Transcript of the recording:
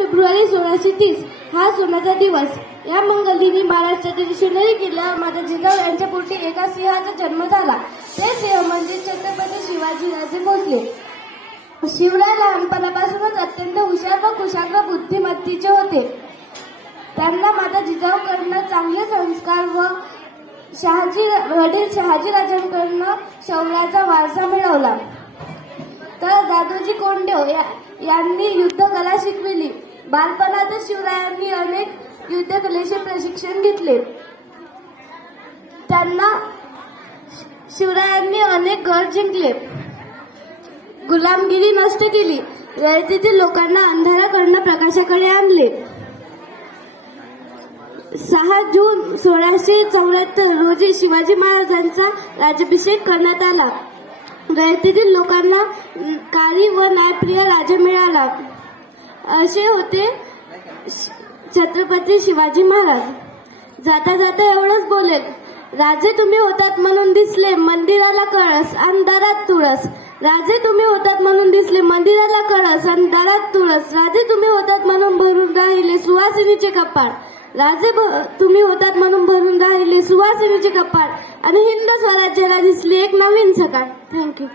February 1630 हा सोन्याचा दिवस. या मंगलदिनी महाराष्ट्रातील शिवनेरी किल्ल्यावर माता जिजाऊ यांच्या पोटी एका सिंहाचा जन्म झाला. ते सिंह म्हणजे छत्रपती शिवाजीराजे भोसले. शिवराय लहानपणापासूनच अत्यंत हुशार व कुशाग्र बुद्धिमत्तेचे होते. त्यांना माता जिजाऊकडून चांगले संस्कार व वडील शहाजीराजांकडून शौर्याचा वारसा मिळवला. तर दादोजी कोंडदेव यांनी युद्धकला शिकविली. बालपणातच शिवरायांनी अनेक युद्धकलेचे प्रशिक्षण घेतले. त्यांना शिवरायांनी अनेक गड जिंकले, गुलामगिरी नष्ट केली, रयतेतील लोकांना अंधाराकडून प्रकाशाकडे आणले. 6 जून 1674 रोजी शिवाजी महाराजांचा राज्याभिषेक करण्यात आला. रयतेतील लोकांना कारी व न्यायप्रिय राजा मिळाला. असे होते छत्रपती शिवाजी महाराज. जाता जाता एवढंच बोलेल, राजे तुम्ही होतात म्हणून दिसले मंदिराला कळस अंधारात तुळस. राजे तुम्ही होतात म्हणून दिसले मंदिराला कळस अंधारात तुळस. राजे तुम्ही होतात म्हणून भरून राहिले सुवासिनीचे कपाळ. राजे तुम्ही होतात म्हणून भरून राहिले सुवासिनीचे कपाळ. आणि हिंद स्वराज्याला दिसली एक नवीन सकाळ. थँक्यू.